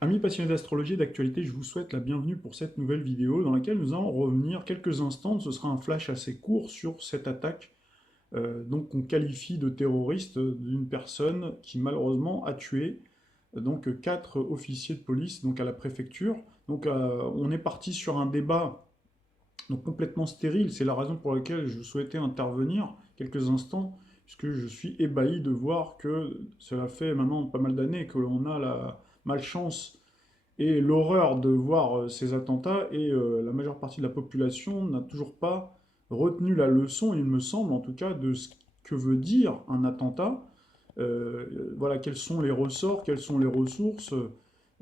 Amis passionnés d'astrologie et d'actualité, je vous souhaite la bienvenue pour cette nouvelle vidéo dans laquelle nous allons revenir quelques instants. Ce sera un flash assez court sur cette attaque donc qu'on qualifie de terroriste d'une personne qui malheureusement a tué donc quatre officiers de police donc à la préfecture. Donc on est parti sur un débat donc complètement stérile. C'est la raison pour laquelle je souhaitais intervenir quelques instants, puisque je suis ébahi de voir que cela fait maintenant pas mal d'années que l'on a la malchance et l'horreur de voir ces attentats, et la majeure partie de la population n'a toujours pas retenu la leçon, il me semble en tout cas, de ce que veut dire un attentat. Voilà, quels sont les ressorts, quelles sont les ressources,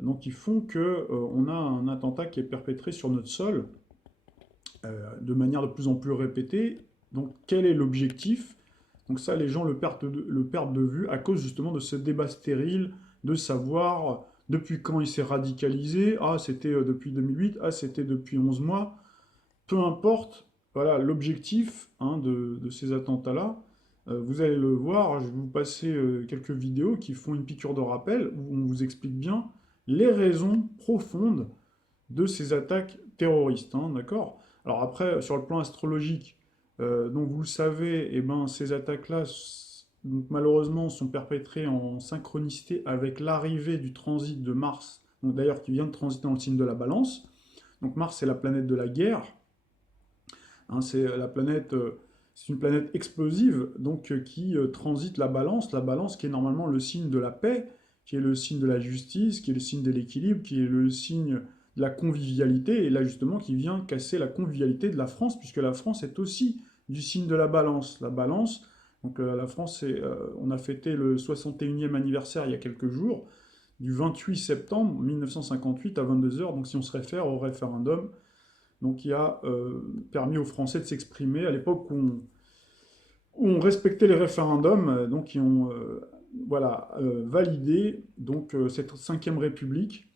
donc qui font que on a un attentat qui est perpétré sur notre sol de manière de plus en plus répétée. Donc quel est l'objectif? Donc ça, les gens le perdent de vue à cause justement de ce débat stérile de savoir depuis quand il s'est radicalisé. Ah, c'était depuis 2008, ah, c'était depuis 11 mois. Peu importe, voilà, l'objectif hein, de ces attentats-là. Vous allez le voir, je vais vous passer quelques vidéos qui font une piqûre de rappel où on vous explique bien les raisons profondes de ces attaques terroristes, hein, d'accord? Alors après, sur le plan astrologique, donc vous le savez, eh ben, ces attaques-là, donc, malheureusement, sont perpétrées en synchronicité avec l'arrivée du transit de Mars, donc d'ailleurs qui vient de transiter dans le signe de la Balance. Donc Mars, c'est la planète de la guerre, hein, c'est une planète explosive, donc qui transite la Balance qui est normalement le signe de la paix, qui est le signe de la justice, qui est le signe de l'équilibre, qui est le signe de la convivialité, et là justement qui vient casser la convivialité de la France, puisque la France est aussi du signe de la Balance. La Balance, donc la France, on a fêté le 61e anniversaire il y a quelques jours, du 28 septembre 1958 à 22 heures. Donc si on se réfère au référendum donc qui a permis aux Français de s'exprimer à l'époque où on respectait les référendums, donc qui ont voilà, validé donc, cette cinquième République.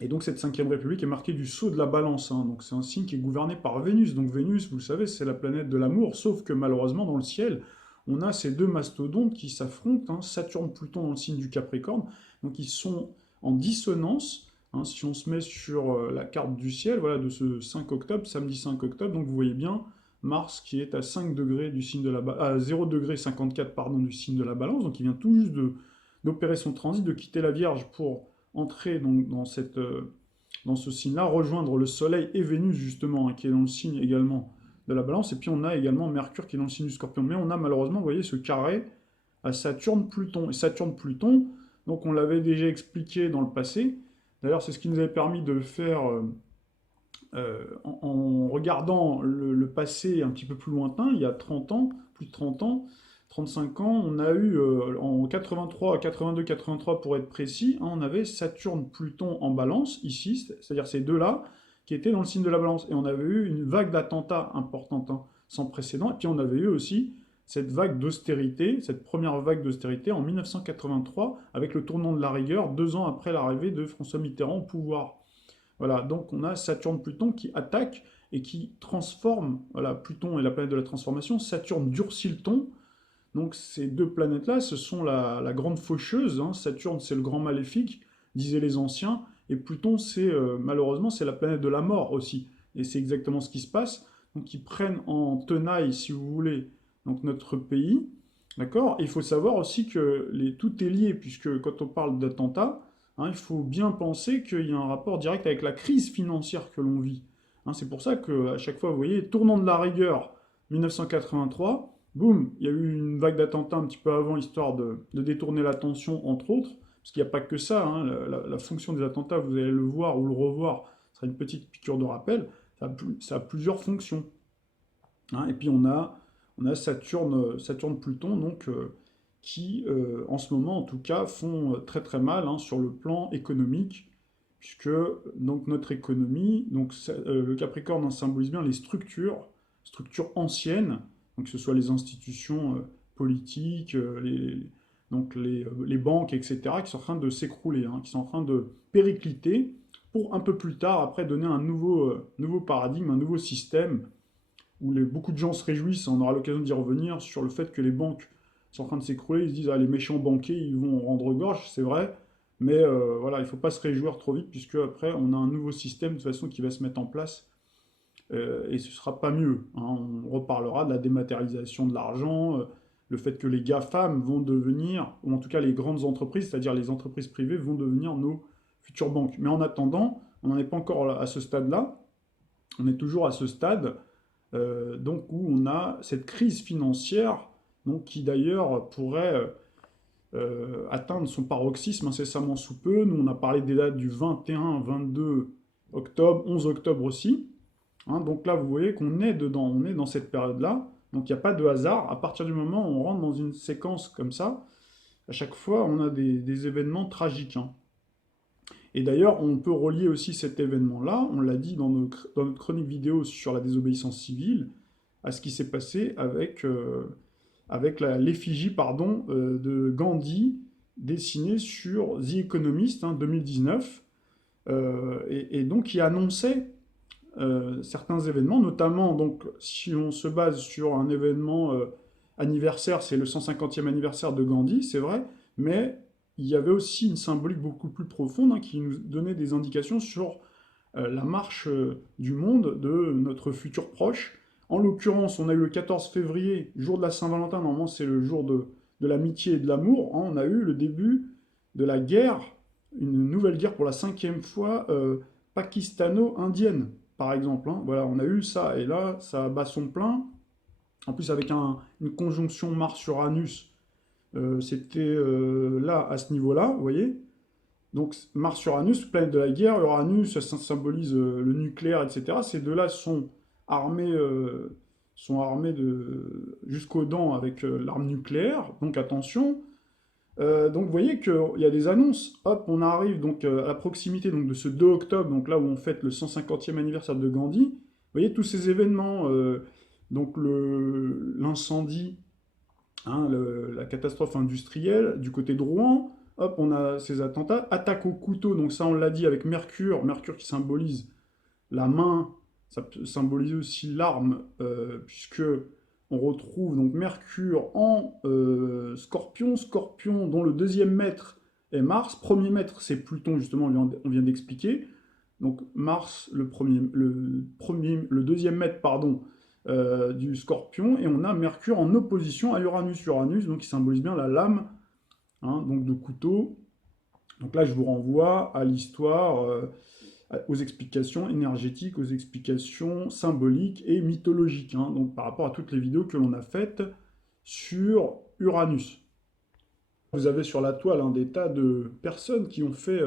Et donc cette cinquième République est marquée du sceau de la balance, hein. Donc c'est un signe qui est gouverné par Vénus. Donc Vénus, vous le savez, c'est la planète de l'amour, sauf que malheureusement dans le ciel, on a ces deux mastodontes qui s'affrontent, hein, Saturne-Pluton dans le signe du Capricorne, donc ils sont en dissonance. Hein, si on se met sur la carte du ciel, voilà, de ce 5 octobre, samedi 5 octobre, donc vous voyez bien Mars qui est à 5 degrés du signe de la à 0 degré 54 pardon, du signe de la Balance, donc il vient tout juste d'opérer son transit, de quitter la Vierge pour entrer donc dans ce signe-là, rejoindre le Soleil et Vénus justement, hein, qui est dans le signe également de la Balance, et puis on a également Mercure qui est dans le signe du Scorpion. Mais on a malheureusement, vous voyez, ce carré à Saturne-Pluton. Et Saturne-Pluton, donc on l'avait déjà expliqué dans le passé, d'ailleurs c'est ce qui nous avait permis de faire, en regardant le passé un petit peu plus lointain, il y a 30 ans, plus de 30 ans, 35 ans, on a eu en 83, 82, 83 pour être précis, hein, on avait Saturne-Pluton en balance, ici, c'est-à-dire ces deux-là, qui étaient dans le signe de la balance. Et on avait eu une vague d'attentats importante, hein, sans précédent. Et puis on avait eu aussi cette vague d'austérité, cette première vague d'austérité en 1983, avec le tournant de la rigueur, 2 ans après l'arrivée de François Mitterrand au pouvoir. Voilà, donc on a Saturne-Pluton qui attaque et qui transforme, voilà, Pluton est la planète de la transformation, Saturne durcit le ton, donc ces deux planètes-là, ce sont la grande faucheuse, hein. Saturne c'est le grand maléfique, disaient les anciens, et Pluton c'est malheureusement c'est la planète de la mort aussi, et c'est exactement ce qui se passe, donc ils prennent en tenaille, si vous voulez, donc notre pays, d'accord. Et il faut savoir aussi que tout est lié, puisque quand on parle d'attentats, hein, il faut bien penser qu'il y a un rapport direct avec la crise financière que l'on vit. Hein, c'est pour ça qu'à chaque fois, vous voyez, tournant de la rigueur, 1983, boum, il y a eu une vague d'attentats un petit peu avant, histoire de détourner l'attention, entre autres, parce qu'il n'y a pas que ça, hein, la fonction des attentats, vous allez le voir ou le revoir, ce sera une petite piqûre de rappel, ça a plusieurs fonctions. Hein. Et puis on a Saturne-Pluton, donc, qui, en ce moment en tout cas, font très très mal hein, sur le plan économique, puisque donc, notre économie, donc, le Capricorne hein, symbolise bien les structures anciennes, donc, que ce soit les institutions politiques, donc les banques, etc., qui sont en train de s'écrouler, hein, qui sont en train de péricliter, pour un peu plus tard, après, donner un nouveau paradigme, un nouveau système, où beaucoup de gens se réjouissent, on aura l'occasion d'y revenir, sur le fait que les banques sont en train de s'écrouler, ils se disent, ah, les méchants banquiers, ils vont rendre gorge, c'est vrai, Mais voilà, il ne faut pas se réjouir trop vite, puisque après, on a un nouveau système de toute façon qui va se mettre en place, et ce ne sera pas mieux, hein. On reparlera de la dématérialisation de l'argent, le fait que les GAFAM vont devenir, ou en tout cas les grandes entreprises, c'est-à-dire les entreprises privées, vont devenir nos futures banques. Mais en attendant, on n'en est pas encore à ce stade-là, on est toujours à ce stade donc où on a cette crise financière, donc qui d'ailleurs pourrait atteindre son paroxysme incessamment sous peu. Nous, on a parlé des dates du 21, 22 octobre, 11 octobre aussi. Hein, donc là, vous voyez qu'on est dedans, on est dans cette période-là. Donc il n'y a pas de hasard. À partir du moment où on rentre dans une séquence comme ça, à chaque fois, on a des événements tragiques, hein. Et d'ailleurs, on peut relier aussi cet événement-là, on l'a dit dans notre chronique vidéo sur la désobéissance civile, à ce qui s'est passé avec l'effigie de Gandhi dessinée sur The Economist, hein, 2019, et donc qui annonçait certains événements, notamment donc si on se base sur un événement anniversaire, c'est le 150e anniversaire de Gandhi, c'est vrai, mais il y avait aussi une symbolique beaucoup plus profonde, hein, qui nous donnait des indications sur la marche du monde de notre futur proche. En l'occurrence, on a eu le 14 février, jour de la Saint-Valentin, normalement c'est le jour de l'amitié et de l'amour, hein. On a eu le début de la guerre, une nouvelle guerre pour la 5e fois pakistano-indienne, par exemple, hein. Voilà, on a eu ça, et là, ça bat son plein. En plus, avec une conjonction Mars-Uranus, c'était là, à ce niveau-là, vous voyez. Donc Mars-Uranus, planète de la guerre, Uranus, ça symbolise le nucléaire, etc. Ces deux-là sont armés jusqu'aux dents avec l'arme nucléaire, donc attention. Donc vous voyez qu'il y a des annonces. Hop, on arrive donc à la proximité donc, de ce 2 octobre, donc là où on fête le 150e anniversaire de Gandhi. Vous voyez tous ces événements, donc l'incendie, hein, la catastrophe industrielle du côté de Rouen. Hop, on a ces attentats. Attaque au couteau, donc ça on l'a dit avec Mercure. Mercure qui symbolise la main, ça peut symboliser aussi l'arme, puisque on retrouve donc Mercure en Scorpion, Scorpion dont le deuxième maître est Mars, premier maître c'est Pluton justement, on vient d'expliquer. Donc Mars, le deuxième maître, pardon, du Scorpion, et on a Mercure en opposition à Uranus. Uranus, donc qui symbolise bien la lame, hein, donc de couteau. Donc là, je vous renvoie à l'histoire, aux explications énergétiques, aux explications symboliques et mythologiques, hein, donc par rapport à toutes les vidéos que l'on a faites sur Uranus. Vous avez sur la toile des tas de personnes qui ont fait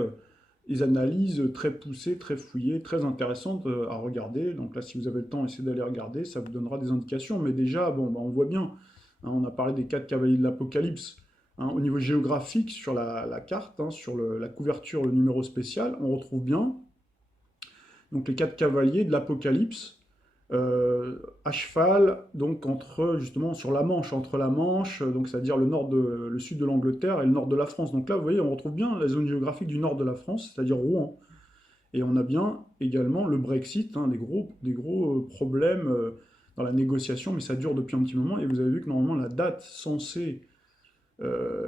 des analyses très poussées, très fouillées, très intéressantes à regarder. Donc là, si vous avez le temps, essayez d'aller regarder, ça vous donnera des indications. Mais déjà, bon, bah, on voit bien, hein, on a parlé des 4 cavaliers de l'Apocalypse. Hein, au niveau géographique, sur la carte, hein, sur la couverture, le numéro spécial, on retrouve bien donc les 4 cavaliers de l'Apocalypse, à cheval, donc justement sur la Manche, entre la Manche, donc c'est-à-dire le sud de l'Angleterre et le nord de la France. Donc là, vous voyez, on retrouve bien la zone géographique du nord de la France, c'est-à-dire Rouen. Et on a bien également le Brexit, hein, des gros problèmes dans la négociation, mais ça dure depuis un petit moment. Et vous avez vu que normalement la date censée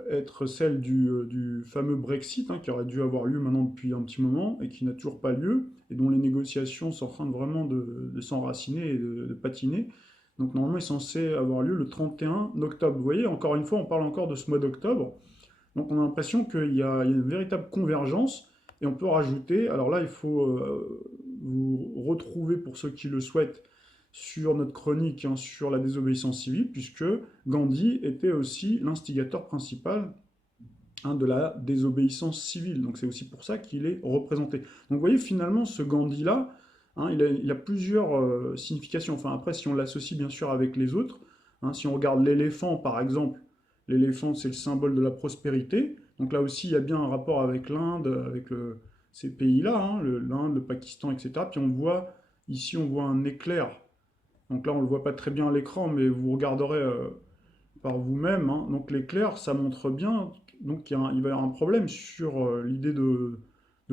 être celle du fameux Brexit, hein, qui aurait dû avoir lieu maintenant depuis un petit moment et qui n'a toujours pas lieu, et dont les négociations sont en train vraiment de s'enraciner et de patiner. Donc normalement, il est censé avoir lieu le 31 octobre. Vous voyez, encore une fois, on parle encore de ce mois d'octobre. Donc on a l'impression qu'il y a une véritable convergence, et on peut rajouter, alors là, il faut vous retrouver, pour ceux qui le souhaitent, sur notre chronique, hein, sur la désobéissance civile, puisque Gandhi était aussi l'instigateur principal, hein, de la désobéissance civile. Donc c'est aussi pour ça qu'il est représenté. Donc vous voyez, finalement, ce Gandhi-là, hein, il a plusieurs significations. Enfin, après, si on l'associe bien sûr avec les autres, hein, si on regarde l'éléphant, par exemple, l'éléphant, c'est le symbole de la prospérité. Donc là aussi, il y a bien un rapport avec l'Inde, avec ces pays-là, hein, l'Inde, le Pakistan, etc. Puis ici, on voit un éclair. Donc là, on ne le voit pas très bien à l'écran, mais vous regarderez par vous-même, hein. Donc l'éclair, ça montre bien donc, il va y avoir un problème sur l'idée de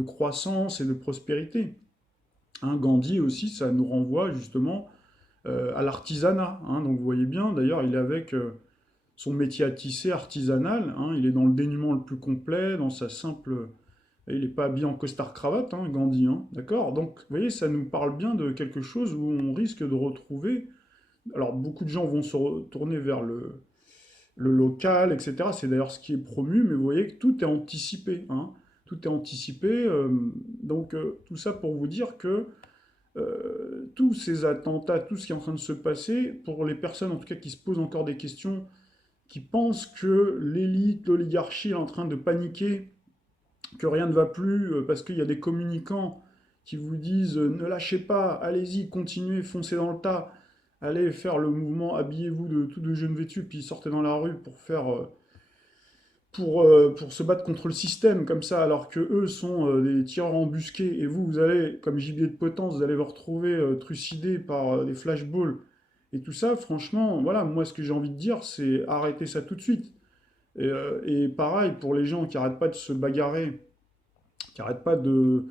croissance et de prospérité. Hein, Gandhi aussi, ça nous renvoie justement à l'artisanat, hein. Donc vous voyez bien, d'ailleurs, il est avec son métier à tisser, artisanal, hein, il est dans le dénuement le plus complet, dans sa simple... Il n'est pas habillé en costard-cravate, hein, Gandhi, hein, d'accord? Donc, vous voyez, ça nous parle bien de quelque chose où on risque de retrouver... Alors, beaucoup de gens vont se retourner vers le local, etc. C'est d'ailleurs ce qui est promu, mais vous voyez que tout est anticipé, hein. Tout est anticipé, donc tout ça pour vous dire que tous ces attentats, tout ce qui est en train de se passer, pour les personnes en tout cas qui se posent encore des questions, qui pensent que l'élite, l'oligarchie est en train de paniquer, que rien ne va plus, parce qu'il y a des communicants qui vous disent ne lâchez pas, allez-y, continuez, foncez dans le tas, allez faire le mouvement, habillez-vous de tout de jeunes vêtus, puis sortez dans la rue pour faire pour se battre contre le système comme ça, alors que eux sont des tireurs embusqués, et vous, vous allez, comme gibier de potence, vous allez vous retrouver trucidé par des flashballs, et tout ça, franchement, voilà, moi ce que j'ai envie de dire, c'est arrêter ça tout de suite. Et pareil, pour les gens qui n'arrêtent pas de se bagarrer, qui n'arrêtent pas de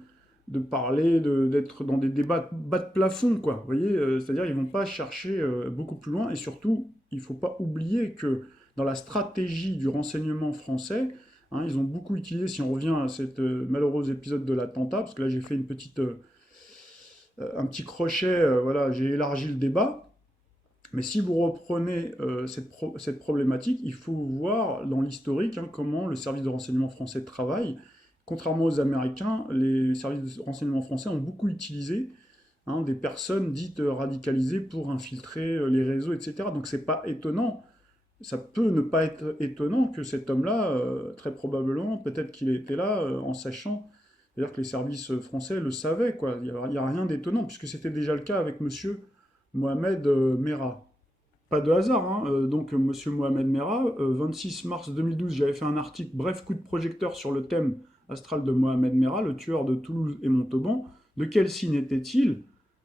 parler, d'être dans des débats bas de plafond, quoi. Vous voyez, c'est-à-dire ils vont pas chercher beaucoup plus loin, et surtout, il faut pas oublier que dans la stratégie du renseignement français, hein, ils ont beaucoup utilisé, si on revient à cet malheureux épisode de l'attentat, parce que là j'ai fait un petit crochet, voilà, j'ai élargi le débat, mais si vous reprenez cette problématique, il faut voir dans l'historique, hein, comment le service de renseignement français travaille. Contrairement aux Américains, les services de renseignement français ont beaucoup utilisé, hein, des personnes dites radicalisées pour infiltrer les réseaux, etc. Donc c'est pas étonnant, ça peut ne pas être étonnant que cet homme-là, très probablement, peut-être qu'il était là en sachant, d'ailleurs que les services français le savaient, quoi. Il n'y a rien d'étonnant, puisque c'était déjà le cas avec monsieur Mohamed Merah. Pas de hasard, hein. Donc monsieur Mohamed Merah, 26 mars 2012, j'avais fait un article, bref coup de projecteur sur le thème astral de Mohamed Merah, le tueur de Toulouse et Montauban. De quel signe était-il?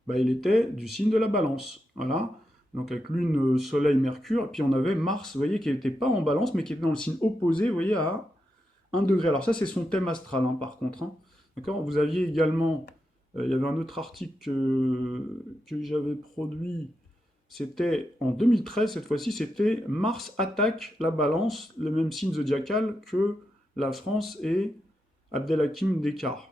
Bah, il était du signe de la balance, voilà. Donc avec lune, soleil, mercure, puis on avait Mars, vous voyez, qui n'était pas en balance, mais qui était dans le signe opposé, vous voyez, à 1 degré. Alors ça, c'est son thème astral, hein, par contre, hein. D'accord? Vous aviez également, il y avait un autre article que j'avais produit, c'était en 2013, cette fois-ci, c'était Mars attaque la balance, le même signe zodiacal que la France et Abdelhakim Descartes.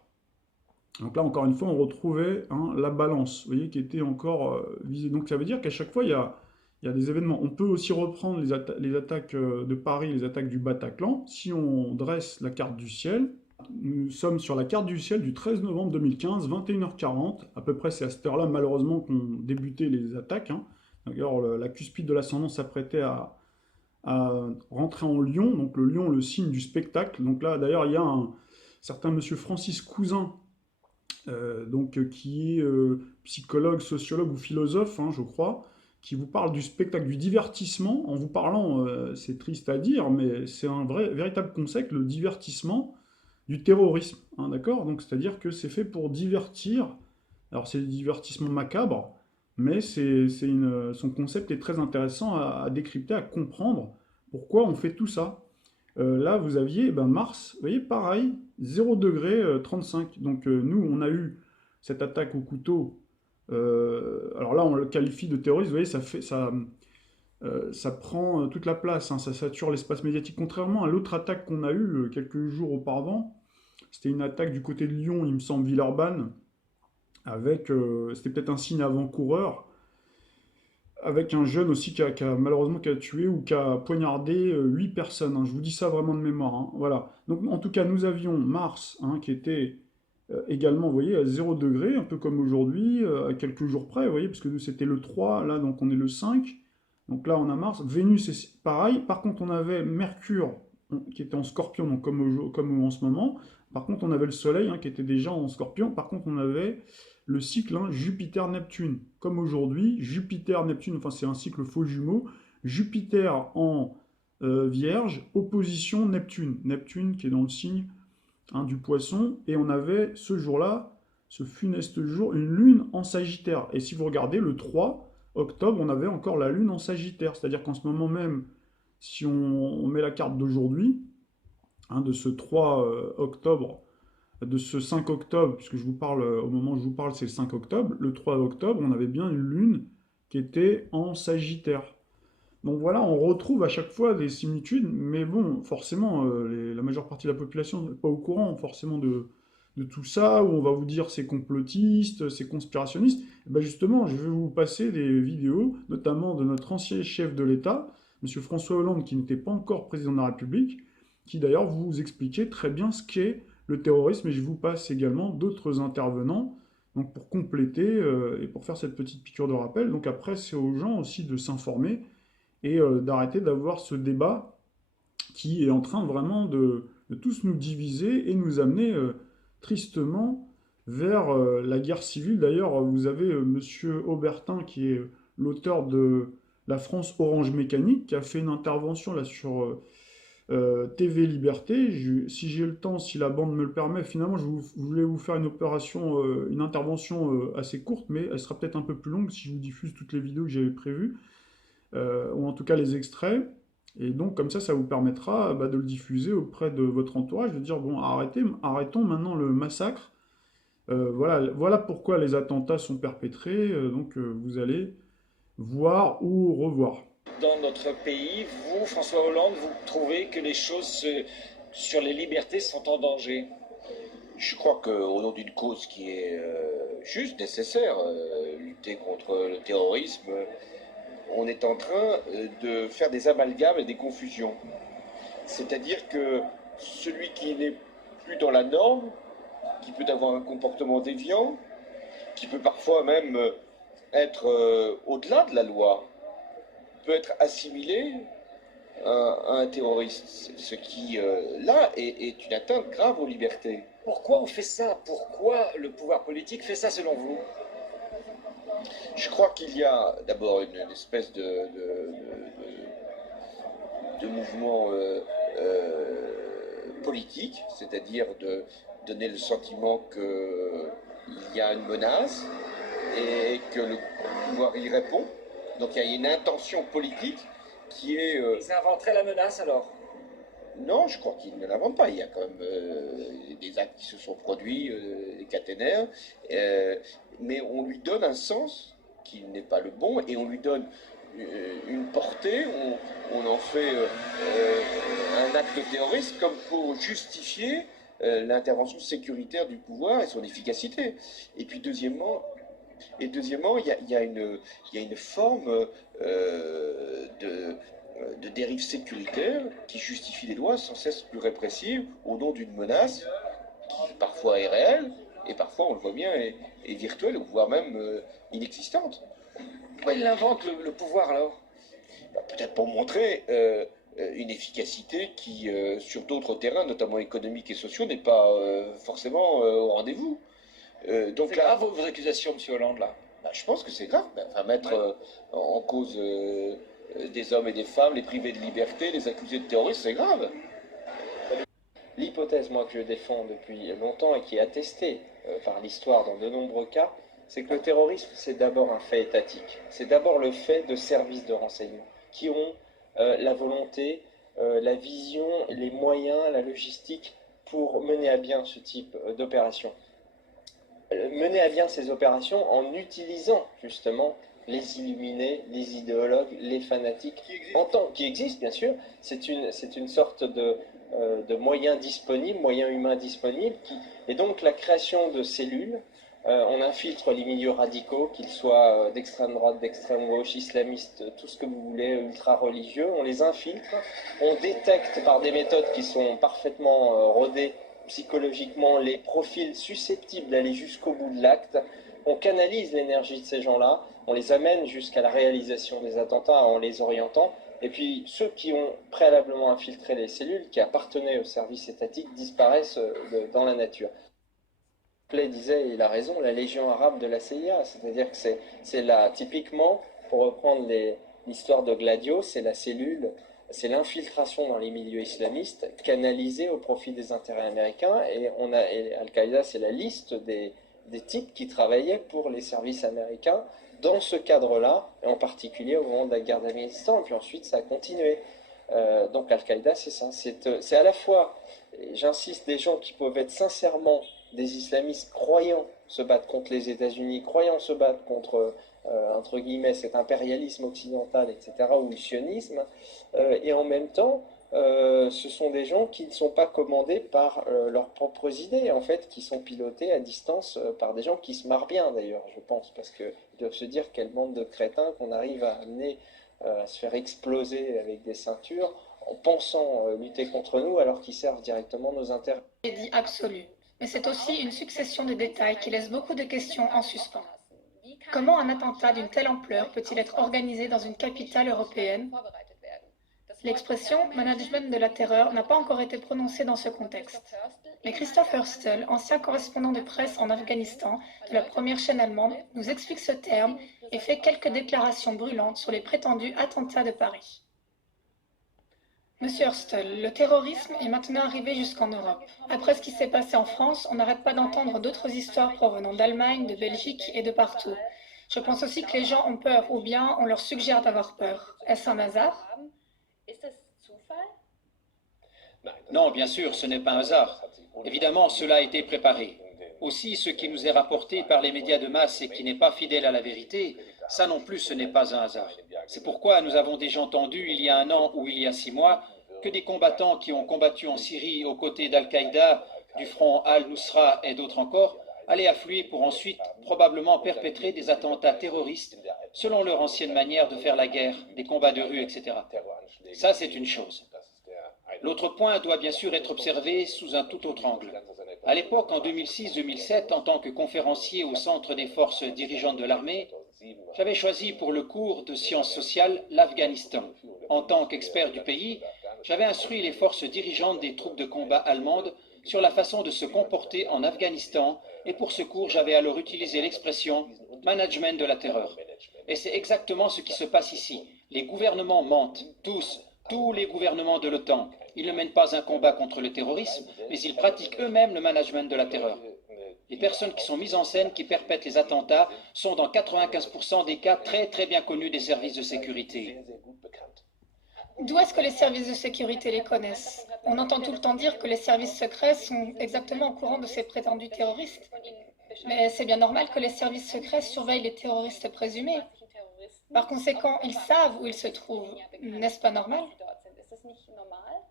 Donc là, encore une fois, on retrouvait, hein, la balance, vous voyez, qui était encore visée. Donc ça veut dire qu'à chaque fois, il y a des événements. On peut aussi reprendre les attaques de Paris, les attaques du Bataclan. Si on dresse la carte du ciel, nous sommes sur la carte du ciel du 13 novembre 2015, 21h40. À peu près, c'est à cette heure-là, malheureusement, qu'ont débuté les attaques, hein. D'ailleurs, la cuspide de l'ascendant s'apprêtait à rentrer en Lion. Donc le Lion, le signe du spectacle. Donc là, d'ailleurs, il y a un certain monsieur Francis Cousin, qui est psychologue, sociologue ou philosophe, hein, je crois, qui vous parle du spectacle, du divertissement, en vous parlant, c'est triste à dire, mais c'est un véritable concept, le divertissement du terrorisme, hein, d'accord? Donc c'est-à-dire que c'est fait pour divertir, alors c'est du divertissement macabre, mais son concept est très intéressant à décrypter, à comprendre pourquoi on fait tout ça. Là, vous aviez Mars, vous voyez, pareil, 0 degré 35. Donc nous, on a eu cette attaque au couteau. Alors là, on le qualifie de terroriste, vous voyez, ça prend toute la place, hein, ça sature l'espace médiatique. Contrairement à l'autre attaque qu'on a eue quelques jours auparavant, c'était une attaque du côté de Lyon, il me semble, Villeurbanne, avec, c'était peut-être un signe avant-coureur, avec un jeune aussi malheureusement qui a tué ou qui a poignardé 8 personnes, hein. Je vous dis ça vraiment de mémoire, hein. Voilà. Donc en tout cas, nous avions Mars, hein, qui était également, vous voyez, à 0 degré, un peu comme aujourd'hui, à quelques jours près, vous voyez, parce que c'était le 3, là, donc on est le 5. Donc là, on a Mars. Vénus, c'est pareil. Par contre, on avait Mercure, qui était en Scorpion, donc comme en ce moment. Par contre, on avait le Soleil, hein, qui était déjà en Scorpion. Par contre, on avait le cycle, hein, Jupiter-Neptune. Comme aujourd'hui, Jupiter-Neptune, enfin c'est un cycle faux jumeau. Jupiter en Vierge, opposition Neptune. Neptune qui est dans le signe, hein, du Poisson. Et on avait ce jour-là, ce funeste jour, une lune en Sagittaire. Et si vous regardez le 3 octobre, on avait encore la lune en Sagittaire. C'est-à-dire qu'en ce moment même, si on met la carte d'aujourd'hui, hein, de ce 3 octobre, de ce 5 octobre, puisque je vous parle, au moment où je vous parle, c'est le 5 octobre, le 3 octobre, on avait bien une lune qui était en Sagittaire. Donc voilà, on retrouve à chaque fois des similitudes, mais bon, forcément, la majeure partie de la population n'est pas au courant forcément de tout ça, où on va vous dire c'est complotiste, c'est conspirationniste. Et ben justement, je vais vous passer des vidéos, notamment de notre ancien chef de l'État, Monsieur François Hollande, qui n'était pas encore président de la République, qui d'ailleurs vous expliquait très bien ce qu'est le terrorisme, et je vous passe également d'autres intervenants, donc pour compléter et pour faire cette petite piqûre de rappel. Donc après, c'est aux gens aussi de s'informer et d'arrêter d'avoir ce débat qui est en train vraiment de tous nous diviser et nous amener tristement vers la guerre civile. D'ailleurs, vous avez Monsieur Aubertin, qui est l'auteur de La France Orange Mécanique, qui a fait une intervention là sur TV Liberté. Si j'ai le temps, si la bande me le permet, finalement, voulais vous faire une opération, une intervention assez courte, mais elle sera peut-être un peu plus longue si je vous diffuse toutes les vidéos que j'avais prévues ou en tout cas les extraits. Et donc, comme ça vous permettra bah, de le diffuser auprès de votre entourage, de dire, bon, arrêtons maintenant le massacre. Voilà pourquoi les attentats sont perpétrés. Vous allez voir ou revoir. Dans notre pays, vous, François Hollande, vous trouvez que les choses sur les libertés sont en danger? Je crois qu'au nom d'une cause qui est juste, nécessaire, lutter contre le terrorisme, on est en train de faire des amalgames et des confusions. C'est-à-dire que celui qui n'est plus dans la norme, qui peut avoir un comportement déviant, qui peut parfois même être au-delà de la loi, peut être assimilé à un terroriste, ce qui, là, est une atteinte grave aux libertés. Pourquoi on fait ça? Pourquoi le pouvoir politique fait ça selon vous? Je crois qu'il y a d'abord une espèce de mouvement politique, c'est-à-dire de donner le sentiment qu'il y a une menace et que le pouvoir y répond. Donc il y a une intention politique qui est... Ils inventeraient la menace alors? Non, je crois qu'ils ne l'inventent pas. Il y a quand même des actes qui se sont produits, des caténaires, mais on lui donne un sens qui n'est pas le bon et on lui donne une portée, on en fait un acte terroriste comme pour justifier l'intervention sécuritaire du pouvoir et son efficacité. Et puis deuxièmement, il y a une forme de dérive sécuritaire qui justifie des lois sans cesse plus répressives au nom d'une menace qui parfois est réelle et parfois, on le voit bien, est virtuelle ou voire même inexistante. Pourquoi il invente le pouvoir alors? Peut-être pour montrer une efficacité qui, sur d'autres terrains, notamment économiques et sociaux, n'est pas forcément au rendez-vous. Donc c'est grave vos accusations, M. Hollande, là? Je pense que c'est grave. Enfin, mettre en cause des hommes et des femmes, les priver de liberté, les accuser de terrorisme, c'est grave. L'hypothèse, moi, que je défends depuis longtemps et qui est attestée par l'histoire dans de nombreux cas, c'est que le terrorisme, c'est d'abord un fait étatique. C'est d'abord le fait de services de renseignement qui ont la volonté, la vision, les moyens, la logistique pour mener à bien ce type d'opération. Mener à bien ces opérations en utilisant justement les illuminés, les idéologues, les fanatiques, qui existent bien sûr. C'est une sorte de moyens disponibles, moyens humains disponibles, et donc la création de cellules. On infiltre les milieux radicaux, qu'ils soient d'extrême droite, d'extrême gauche, islamistes, tout ce que vous voulez, ultra-religieux, on les infiltre, on détecte par des méthodes qui sont parfaitement rodées psychologiquement les profils susceptibles d'aller jusqu'au bout de l'acte, on canalise l'énergie de ces gens-là, on les amène jusqu'à la réalisation des attentats en les orientant, et puis ceux qui ont préalablement infiltré les cellules, qui appartenaient au service étatique, disparaissent dans la nature. Play disait, et il a raison, la légion arabe de la CIA, c'est-à-dire que c'est là, typiquement, pour reprendre l'histoire de Gladio, c'est la cellule, c'est l'infiltration dans les milieux islamistes canalisée au profit des intérêts américains, et Al-Qaïda, c'est la liste des types qui travaillaient pour les services américains dans ce cadre-là, et en particulier au moment de la guerre d'Afghanistan, et puis ensuite ça a continué. Donc Al-Qaïda, c'est ça, c'est à la fois, j'insiste, des gens qui peuvent être sincèrement des islamistes croyant se battre contre les États-Unis, croyant se battre contre entre guillemets, cet impérialisme occidental, etc., ou le sionisme, et en même temps, ce sont des gens qui ne sont pas commandés par leurs propres idées, en fait, qui sont pilotés à distance par des gens qui se marrent bien, d'ailleurs, je pense, parce qu'ils doivent se dire quelle bande de crétins qu'on arrive à amener à se faire exploser avec des ceintures en pensant lutter contre nous alors qu'ils servent directement nos intérêts. J'ai dit absolu, mais c'est aussi une succession de détails qui laissent beaucoup de questions en suspens. Comment un attentat d'une telle ampleur peut-il être organisé dans une capitale européenne? L'expression « management de la terreur » n'a pas encore été prononcée dans ce contexte. Mais Christoph Hörstel, ancien correspondant de presse en Afghanistan de la première chaîne allemande, nous explique ce terme et fait quelques déclarations brûlantes sur les prétendus attentats de Paris. Monsieur Hörstel, le terrorisme est maintenant arrivé jusqu'en Europe. Après ce qui s'est passé en France, on n'arrête pas d'entendre d'autres histoires provenant d'Allemagne, de Belgique et de partout. Je pense aussi que les gens ont peur, ou bien on leur suggère d'avoir peur. Est-ce un hasard? Non, bien sûr, ce n'est pas un hasard. Évidemment, cela a été préparé. Aussi, ce qui nous est rapporté par les médias de masse et qui n'est pas fidèle à la vérité, ça non plus, ce n'est pas un hasard. C'est pourquoi nous avons déjà entendu, il y a 1 an ou il y a 6 mois, que des combattants qui ont combattu en Syrie aux côtés d'Al-Qaïda, du front Al-Nusra et d'autres encore, allaient affluer pour ensuite probablement perpétrer des attentats terroristes selon leur ancienne manière de faire la guerre, des combats de rue, etc. Ça, c'est une chose. L'autre point doit bien sûr être observé sous un tout autre angle. À l'époque, en 2006-2007, en tant que conférencier au Centre des forces dirigeantes de l'armée, j'avais choisi pour le cours de sciences sociales l'Afghanistan. En tant qu'expert du pays, j'avais instruit les forces dirigeantes des troupes de combat allemandes sur la façon de se comporter en Afghanistan, et pour ce cours, j'avais alors utilisé l'expression « management de la terreur ». Et c'est exactement ce qui se passe ici. Les gouvernements mentent, tous les gouvernements de l'OTAN. Ils ne mènent pas un combat contre le terrorisme, mais ils pratiquent eux-mêmes le management de la terreur. Les personnes qui sont mises en scène, qui perpètrent les attentats, sont dans 95% des cas très bien connus des services de sécurité. D'où est-ce que les services de sécurité les connaissent? On entend tout le temps dire que les services secrets sont exactement au courant de ces prétendus terroristes. Mais c'est bien normal que les services secrets surveillent les terroristes présumés. Par conséquent, ils savent où ils se trouvent. N'est-ce pas normal?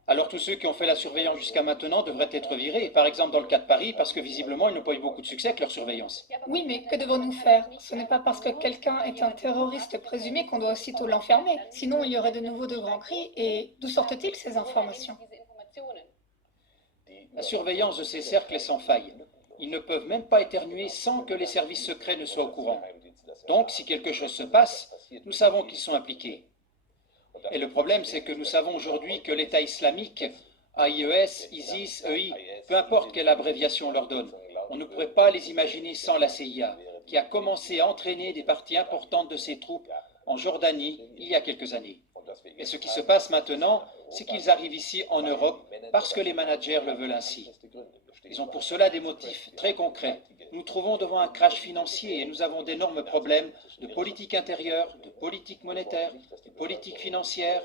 Alors tous ceux qui ont fait la surveillance jusqu'à maintenant devraient être virés, par exemple dans le cas de Paris, parce que visiblement ils n'ont pas eu beaucoup de succès avec leur surveillance. Oui, mais que devons-nous faire? Ce n'est pas parce que quelqu'un est un terroriste présumé qu'on doit aussitôt l'enfermer. Sinon, il y aurait de nouveau de grands cris. Et d'où sortent-ils ces informations? La surveillance de ces cercles est sans faille. Ils ne peuvent même pas éternuer sans que les services secrets ne soient au courant. Donc, si quelque chose se passe, nous savons qu'ils sont impliqués. Et le problème, c'est que nous savons aujourd'hui que l'État islamique, AIES, ISIS, EI, peu importe quelle abréviation on leur donne, on ne pourrait pas les imaginer sans la CIA, qui a commencé à entraîner des parties importantes de ses troupes en Jordanie il y a quelques années. Et ce qui se passe maintenant, c'est qu'ils arrivent ici en Europe parce que les managers le veulent ainsi. Ils ont pour cela des motifs très concrets. Nous nous trouvons devant un crash financier et nous avons d'énormes problèmes de politique intérieure, de politique monétaire, de politique financière,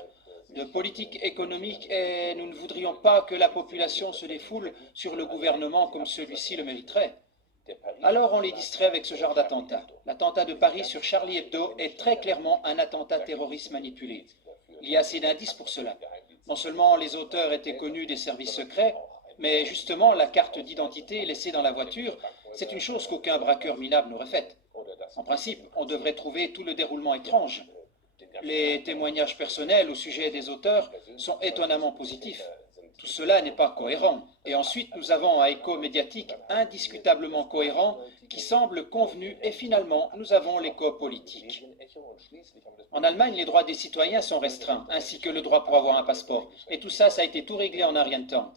de politique économique et nous ne voudrions pas que la population se défoule sur le gouvernement comme celui-ci le mériterait. Alors on les distrait avec ce genre d'attentat. L'attentat de Paris sur Charlie Hebdo est très clairement un attentat terroriste manipulé. Il y a assez d'indices pour cela. Non seulement les auteurs étaient connus des services secrets, mais justement la carte d'identité laissée dans la voiture, c'est une chose qu'aucun braqueur minable n'aurait faite. En principe, on devrait trouver tout le déroulement étrange. Les témoignages personnels au sujet des auteurs sont étonnamment positifs. Tout cela n'est pas cohérent. Et ensuite, nous avons un écho médiatique indiscutablement cohérent qui semble convenu et finalement, nous avons l'écho politique. En Allemagne, les droits des citoyens sont restreints, ainsi que le droit pour avoir un passeport. Et tout ça, ça a été tout réglé en un rien de temps.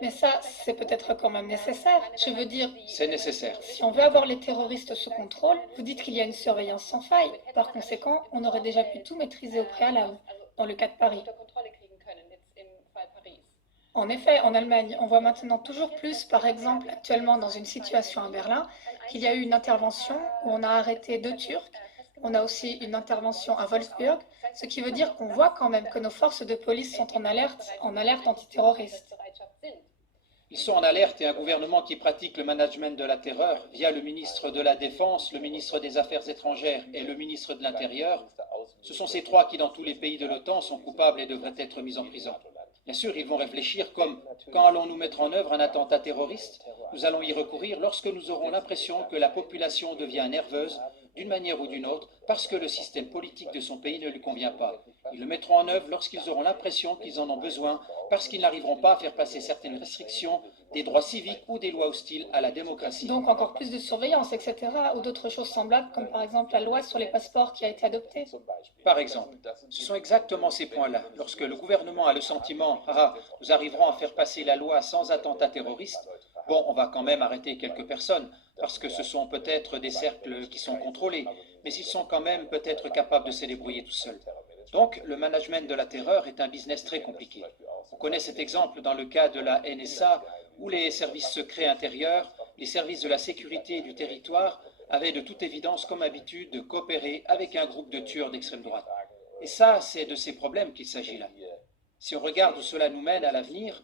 Mais ça, c'est peut-être quand même nécessaire. Je veux dire, C'est nécessaire. si on veut avoir les terroristes sous contrôle, vous dites qu'il y a une surveillance sans faille. Par conséquent, on aurait déjà pu tout maîtriser au préalable, dans le cas de Paris. En effet, en Allemagne, on voit maintenant toujours plus, par exemple, actuellement dans une situation à Berlin, qu'il y a eu une intervention où on a arrêté 2 Turcs. On a aussi une intervention à Wolfsburg, ce qui veut dire qu'on voit quand même que nos forces de police sont en alerte antiterroriste. Ils sont en alerte et un gouvernement qui pratique le management de la terreur via le ministre de la Défense, le ministre des Affaires étrangères et le ministre de l'Intérieur, ce sont ces trois qui, dans tous les pays de l'OTAN, sont coupables et devraient être mis en prison. Bien sûr, ils vont réfléchir comme quand allons-nous mettre en œuvre un attentat terroriste? Nous allons y recourir lorsque nous aurons l'impression que la population devient nerveuse d'une manière ou d'une autre parce que le système politique de son pays ne lui convient pas. Ils le mettront en œuvre lorsqu'ils auront l'impression qu'ils en ont besoin parce qu'ils n'arriveront pas à faire passer certaines restrictions des droits civiques ou des lois hostiles à la démocratie. Donc encore plus de surveillance, etc. ou d'autres choses semblables, comme par exemple la loi sur les passeports qui a été adoptée. Par exemple, ce sont exactement ces points-là. Lorsque le gouvernement a le sentiment « Ah, nous arriverons à faire passer la loi sans attentat terroriste », bon, on va quand même arrêter quelques personnes, parce que ce sont peut-être des cercles qui sont contrôlés, mais ils sont quand même peut-être capables de se débrouiller tout seuls. Donc, le management de la terreur est un business très compliqué. On connaît cet exemple dans le cas de la NSA, où les services secrets intérieurs, les services de la sécurité du territoire, avaient de toute évidence comme habitude de coopérer avec un groupe de tueurs d'extrême droite. Et ça, c'est de ces problèmes qu'il s'agit là. Si on regarde où cela nous mène à l'avenir,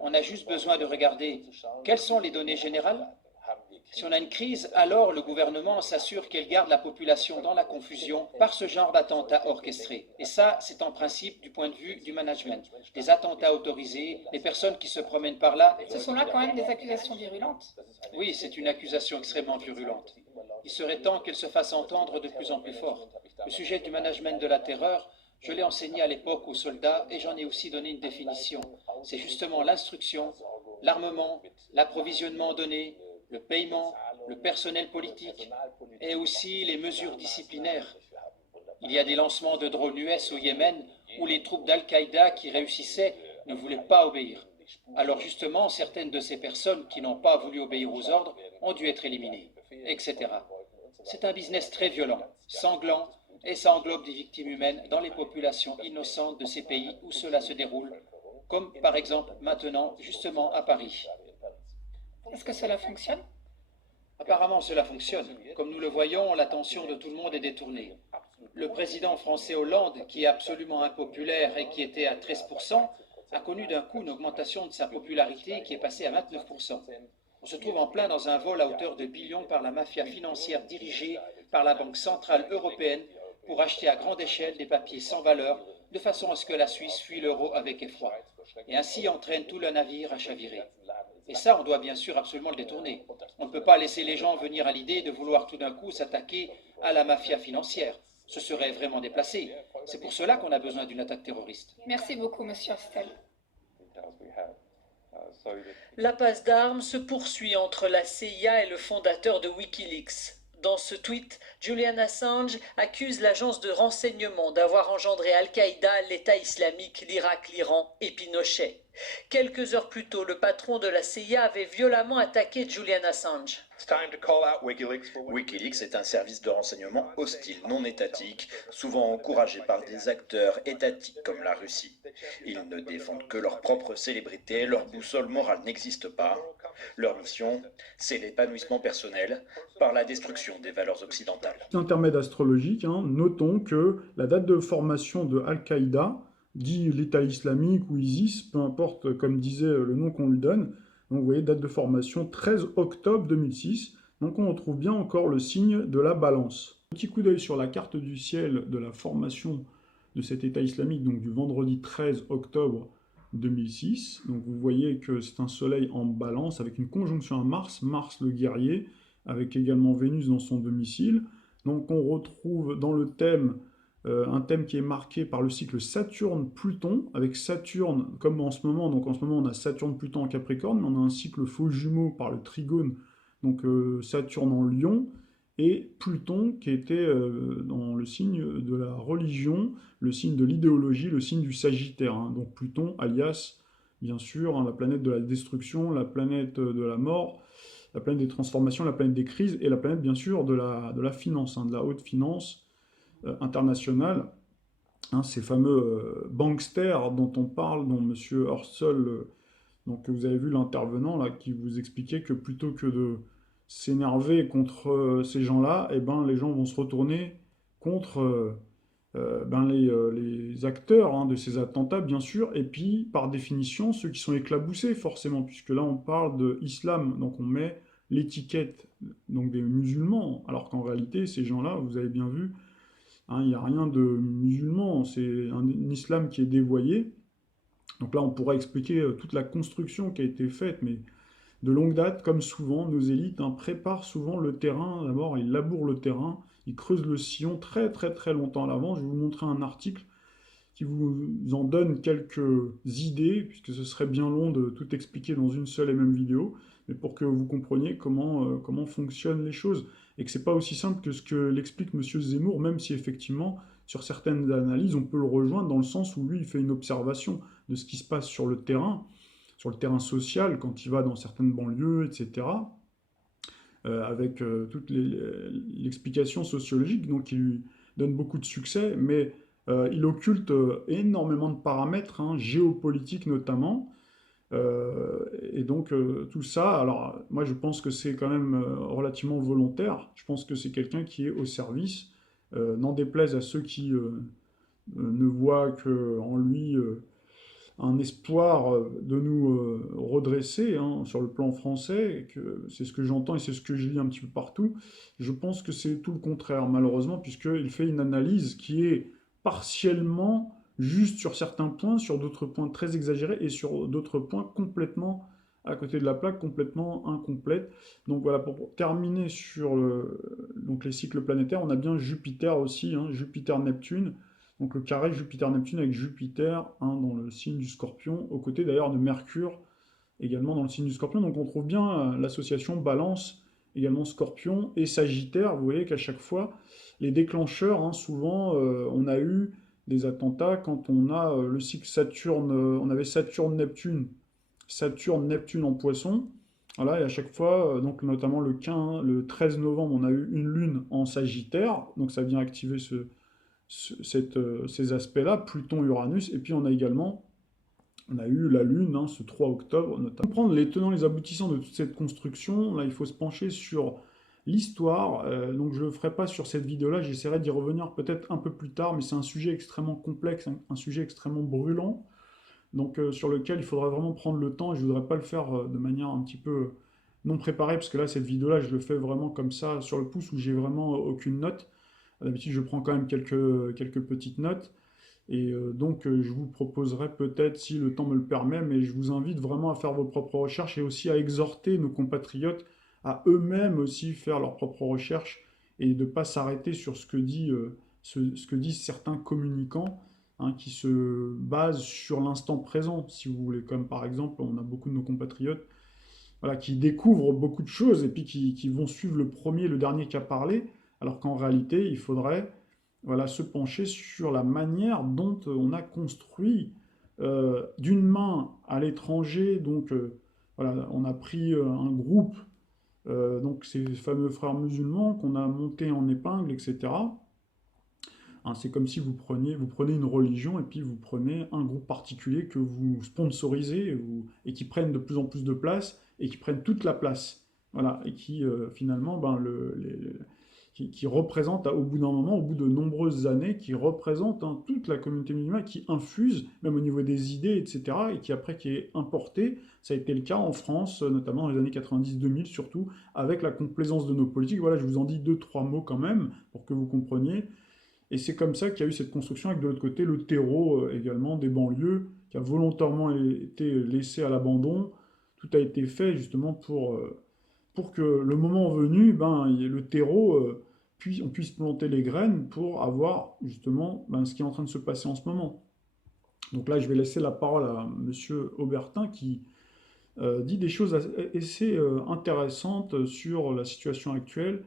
on a juste besoin de regarder quelles sont les données générales. Si on a une crise, alors le gouvernement s'assure qu'elle garde la population dans la confusion par ce genre d'attentats orchestrés. Et ça, c'est en principe du point de vue du management. Les attentats autorisés, les personnes qui se promènent par là. Ce sont là quand même des accusations virulentes. Oui, c'est une accusation extrêmement virulente. Il serait temps qu'elle se fasse entendre de plus en plus fort. Le sujet du management de la terreur, je l'ai enseigné à l'époque aux soldats et j'en ai aussi donné une définition. C'est justement l'instruction, l'armement, l'approvisionnement donné, le paiement, le personnel politique et aussi les mesures disciplinaires. Il y a des lancements de drones US au Yémen où les troupes d'Al-Qaïda qui réussissaient ne voulaient pas obéir. Alors justement, certaines de ces personnes qui n'ont pas voulu obéir aux ordres ont dû être éliminées, etc. C'est un business très violent, sanglant, et ça englobe des victimes humaines dans les populations innocentes de ces pays où cela se déroule, comme par exemple maintenant, justement à Paris. Est-ce que cela fonctionne? Apparemment, cela fonctionne. Comme nous le voyons, l'attention de tout le monde est détournée. Le président français Hollande, qui est absolument impopulaire et qui était à 13%, a connu d'un coup une augmentation de sa popularité qui est passée à 29%. On se trouve en plein dans un vol à hauteur de billions par la mafia financière dirigée par la Banque centrale européenne pour acheter à grande échelle des papiers sans valeur, de façon à ce que la Suisse fuit l'euro avec effroi, et ainsi entraîne tout le navire à chavirer. Et ça, on doit bien sûr absolument le détourner. On ne peut pas laisser les gens venir à l'idée de vouloir tout d'un coup s'attaquer à la mafia financière. Ce serait vraiment déplacé. C'est pour cela qu'on a besoin d'une attaque terroriste. Merci beaucoup, Monsieur Hostel. La passe d'armes se poursuit entre la CIA et le fondateur de Wikileaks. Dans ce tweet, Julian Assange accuse l'agence de renseignement d'avoir engendré Al-Qaïda, l'État islamique, l'Irak, l'Iran et Pinochet. Quelques heures plus tôt, le patron de la CIA avait violemment attaqué Julian Assange. Wikileaks est un service de renseignement hostile, non étatique, souvent encouragé par des acteurs étatiques comme la Russie. Ils ne défendent que leur propre célébrité, leur boussole morale n'existe pas. Leur mission, c'est l'épanouissement personnel par la destruction des valeurs occidentales. Petit intermède astrologique, notons que la date de formation de Al-Qaïda, dit l'État islamique ou ISIS, peu importe comme disait le nom qu'on lui donne, donc vous voyez, date de formation 13 octobre 2006, donc on retrouve bien encore le signe de la balance. Petit coup d'œil sur la carte du ciel de la formation de cet État islamique, donc du vendredi 13 octobre 2006, donc vous voyez que c'est un soleil en balance avec une conjonction à Mars, Mars le guerrier, avec également Vénus dans son domicile. Donc on retrouve dans le thème un thème qui est marqué par le cycle Saturne-Pluton, avec Saturne comme en ce moment, donc en ce moment on a Saturne-Pluton en Capricorne, mais on a un cycle faux jumeau par le trigone, donc Saturne en Lion, et Pluton qui était dans le signe de la religion, le signe de l'idéologie, le signe du Sagittaire, donc Pluton alias, bien sûr, la planète de la destruction, la planète de la mort, la planète des transformations, la planète des crises, et la planète bien sûr de la finance, de la haute finance, internationale, ces fameux banksters dont on parle, dont M. Horsel, donc vous avez vu l'intervenant là, qui vous expliquait que plutôt que de s'énerver contre ces gens-là, eh ben, les gens vont se retourner contre les acteurs hein, de ces attentats, bien sûr, et puis, par définition, ceux qui sont éclaboussés, forcément, puisque là, on parle de islam, donc on met l'étiquette donc des musulmans, alors qu'en réalité, ces gens-là, vous avez bien vu, hein, il n'y a rien de musulman, c'est un islam qui est dévoyé. Donc là, on pourrait expliquer toute la construction qui a été faite, mais de longue date, comme souvent, nos élites hein, préparent souvent le terrain. D'abord, ils labourent le terrain, ils creusent le sillon très très très longtemps à l'avance. Je vais vous montrer un article qui vous en donne quelques idées, puisque ce serait bien long de tout expliquer dans une seule et même vidéo, mais pour que vous compreniez comment fonctionnent les choses, et que c'est pas aussi simple que ce que l'explique Monsieur Zemmour, même si effectivement, sur certaines analyses, on peut le rejoindre dans le sens où lui, il fait une observation de ce qui se passe sur le terrain social, quand il va dans certaines banlieues, etc., avec toute l'explication sociologique, donc il lui donne beaucoup de succès, mais il occulte énormément de paramètres, hein, géopolitiques notamment, et donc tout ça, alors moi je pense que c'est quand même relativement volontaire, je pense que c'est quelqu'un qui est au service, n'en déplaise à ceux qui ne voient qu'en lui un espoir de nous redresser hein, sur le plan français, et que c'est ce que j'entends et c'est ce que je lis un petit peu partout. Je pense que c'est tout le contraire, malheureusement, puisqu'il fait une analyse qui est partiellement juste sur certains points, sur d'autres points très exagérés, et sur d'autres points complètement à côté de la plaque, complètement incomplète. Donc voilà, pour terminer sur donc les cycles planétaires, on a bien Jupiter aussi, hein, Jupiter-Neptune, donc le carré Jupiter-Neptune avec Jupiter hein, dans le signe du Scorpion, aux côtés d'ailleurs de Mercure, également dans le signe du Scorpion. Donc on trouve bien l'association Balance, également Scorpion, et Sagittaire. Vous voyez qu'à chaque fois, les déclencheurs, hein, souvent, on a eu des attentats quand on a le cycle Saturne, on avait Saturne-Neptune, Saturne-Neptune en Poisson. Voilà, et à chaque fois, donc notamment le 13 novembre, on a eu une lune en Sagittaire, donc ça vient activer ces aspects-là, Pluton-Uranus, et puis on a eu la Lune, hein, ce 3 octobre, notamment. Comprendre les tenants, les aboutissants de toute cette construction, là il faut se pencher sur l'histoire, donc je ne le ferai pas sur cette vidéo-là, j'essaierai d'y revenir peut-être un peu plus tard, mais c'est un sujet extrêmement complexe, un sujet extrêmement brûlant, donc sur lequel il faudra vraiment prendre le temps, et je ne voudrais pas le faire de manière un petit peu non préparée, parce que là, cette vidéo-là, je le fais vraiment comme ça, sur le pouce, où j'ai vraiment aucune note. D'habitude, je prends quand même quelques petites notes. Et donc, je vous proposerai peut-être, si le temps me le permet, mais je vous invite vraiment à faire vos propres recherches et aussi à exhorter nos compatriotes à eux-mêmes aussi faire leurs propres recherches et de ne pas s'arrêter sur ce que disent certains communicants hein, qui se basent sur l'instant présent, si vous voulez. Comme par exemple, on a beaucoup de nos compatriotes voilà, qui découvrent beaucoup de choses et puis qui vont suivre le premier, le dernier qui a parlé, alors qu'en réalité, il faudrait voilà, se pencher sur la manière dont on a construit d'une main à l'étranger. Donc, voilà, on a pris un groupe, donc ces fameux frères musulmans qu'on a montés en épingle, etc. Hein, c'est comme si vous prenez une religion et puis vous prenez un groupe particulier que vous sponsorisez et qui prennent de plus en plus de place et qui prennent toute la place. Voilà, et qui finalement, qui représente au bout d'un moment, au bout de nombreuses années, qui représente hein, toute la communauté musulmane, qui infuse, même au niveau des idées, etc., et qui après qui est importée. Ça a été le cas en France, notamment dans les années 90-2000, surtout, avec la complaisance de nos politiques. Voilà, je vous en dis 2-3 mots quand même, pour que vous compreniez. Et c'est comme ça qu'il y a eu cette construction, avec de l'autre côté le terreau également des banlieues, qui a volontairement été laissé à l'abandon. Tout a été fait justement pour que le moment venu, le terreau, on puisse planter les graines pour avoir justement ce qui est en train de se passer en ce moment. Donc là, je vais laisser la parole à M. Aubertin qui dit des choses assez intéressantes sur la situation actuelle,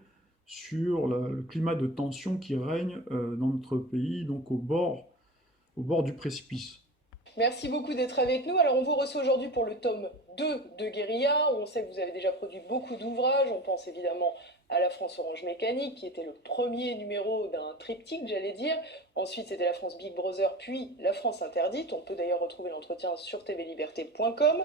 sur le climat de tension qui règne dans notre pays, donc au bord du précipice. Merci beaucoup d'être avec nous. Alors on vous reçoit aujourd'hui pour le tome 2 de Guérilla. On sait que vous avez déjà produit beaucoup d'ouvrages. On pense évidemment à La France Orange Mécanique, qui était le premier numéro d'un triptyque, j'allais dire. Ensuite, c'était La France Big Brother, puis La France Interdite. On peut d'ailleurs retrouver l'entretien sur tvliberté.com.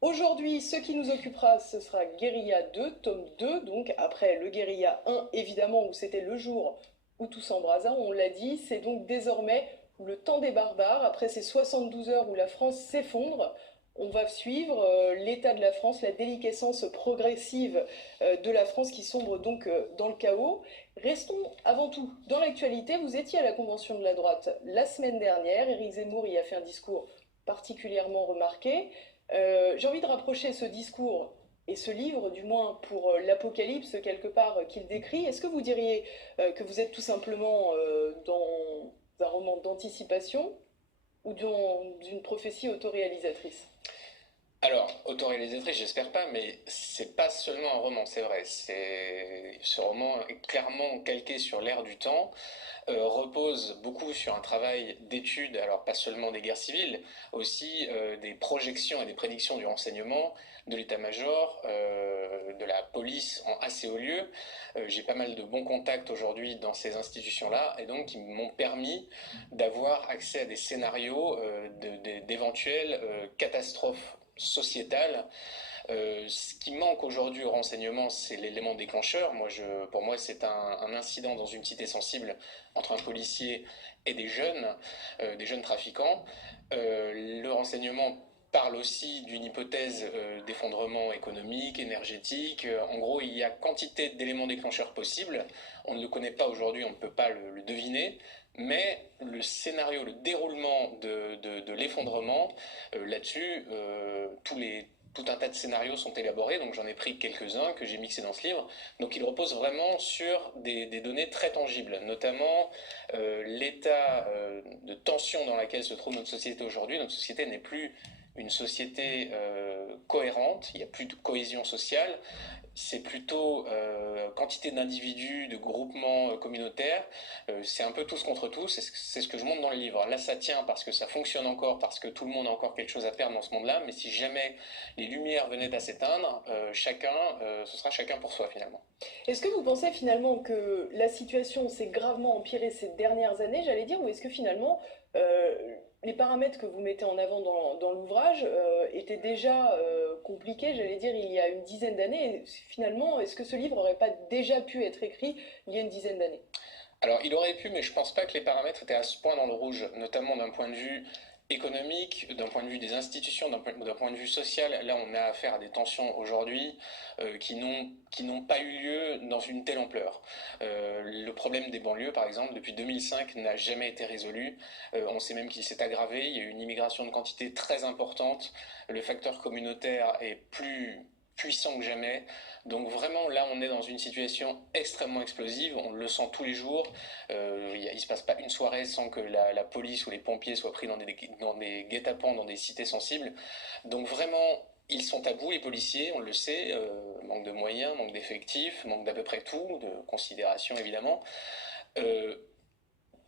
Aujourd'hui, ce qui nous occupera, ce sera Guérilla 2, tome 2, donc après le Guérilla 1, évidemment, où c'était le jour où tout s'embrasa, on l'a dit, c'est donc désormais le temps des barbares. Après ces 72 heures où la France s'effondre, on va suivre l'état de la France, la déliquescence progressive de la France qui sombre donc dans le chaos. Restons avant tout dans l'actualité. Vous étiez à la Convention de la droite la semaine dernière. Éric Zemmour y a fait un discours particulièrement remarqué. J'ai envie de rapprocher ce discours et ce livre, du moins pour l'apocalypse quelque part qu'il décrit. Est-ce que vous diriez que vous êtes tout simplement dans un roman d'anticipation ou dans une prophétie autoréalisatrice? Alors, autoréalisatrice, j'espère pas, mais c'est pas seulement un roman, c'est vrai. Ce roman est clairement calqué sur l'ère du temps, repose beaucoup sur un travail d'étude, alors pas seulement des guerres civiles, aussi des projections et des prédictions du renseignement, de l'état-major, de la police en assez haut lieu. J'ai pas mal de bons contacts aujourd'hui dans ces institutions-là, et donc qui m'ont permis d'avoir accès à des scénarios d'éventuelles catastrophes sociétale. Ce qui manque aujourd'hui au renseignement, c'est l'élément déclencheur. Pour moi, c'est un incident dans une cité sensible entre un policier et des jeunes trafiquants. Le renseignement parle aussi d'une hypothèse d'effondrement économique, énergétique. En gros, il y a quantité d'éléments déclencheurs possibles. On ne le connaît pas aujourd'hui, on ne peut pas le deviner. Mais le scénario, le déroulement de l'effondrement, là-dessus, tout un tas de scénarios sont élaborés, donc j'en ai pris quelques-uns que j'ai mixés dans ce livre. Donc il repose vraiment sur des données très tangibles, notamment l'état de tension dans laquelle se trouve notre société aujourd'hui. Notre société n'est plus une société cohérente, il n'y a plus de cohésion sociale. C'est plutôt quantité d'individus, de groupements communautaires. C'est un peu tous contre tous, c'est ce que je montre dans le livre. Là, ça tient parce que ça fonctionne encore, parce que tout le monde a encore quelque chose à perdre dans ce monde-là, mais si jamais les lumières venaient à s'éteindre, ce sera chacun pour soi finalement. Est-ce que vous pensez finalement que la situation s'est gravement empirée ces dernières années, j'allais dire, ou est-ce que finalement les paramètres que vous mettez en avant dans l'ouvrage étaient déjà compliqués, j'allais dire, il y a une dizaine d'années? Finalement, est-ce que ce livre n'aurait pas déjà pu être écrit il y a une dizaine d'années? Alors, il aurait pu, mais je pense pas que les paramètres étaient à ce point dans le rouge, notamment d'un point de vue économique, d'un point de vue des institutions, d'un point de vue social. Là, on a affaire à des tensions aujourd'hui qui n'ont pas eu lieu dans une telle ampleur. Le problème des banlieues, par exemple, depuis 2005, n'a jamais été résolu. On sait même qu'il s'est aggravé. Il y a eu une immigration de quantité très importante. Le facteur communautaire est plus puissant que jamais. Donc vraiment, là, on est dans une situation extrêmement explosive. On le sent tous les jours. Il se passe pas une soirée sans que la police ou les pompiers soient pris dans des guet-apens, dans des cités sensibles. Donc vraiment, ils sont à bout, les policiers, on le sait. Manque de moyens, manque d'effectifs, manque d'à peu près tout, de considération évidemment.